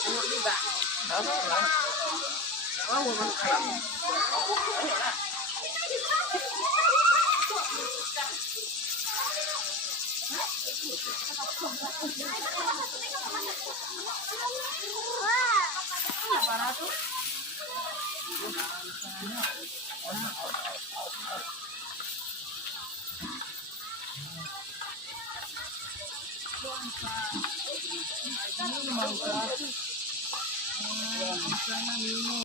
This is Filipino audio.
Ano juga? Ano lang? Oh, wala ka. Para tuh. Sana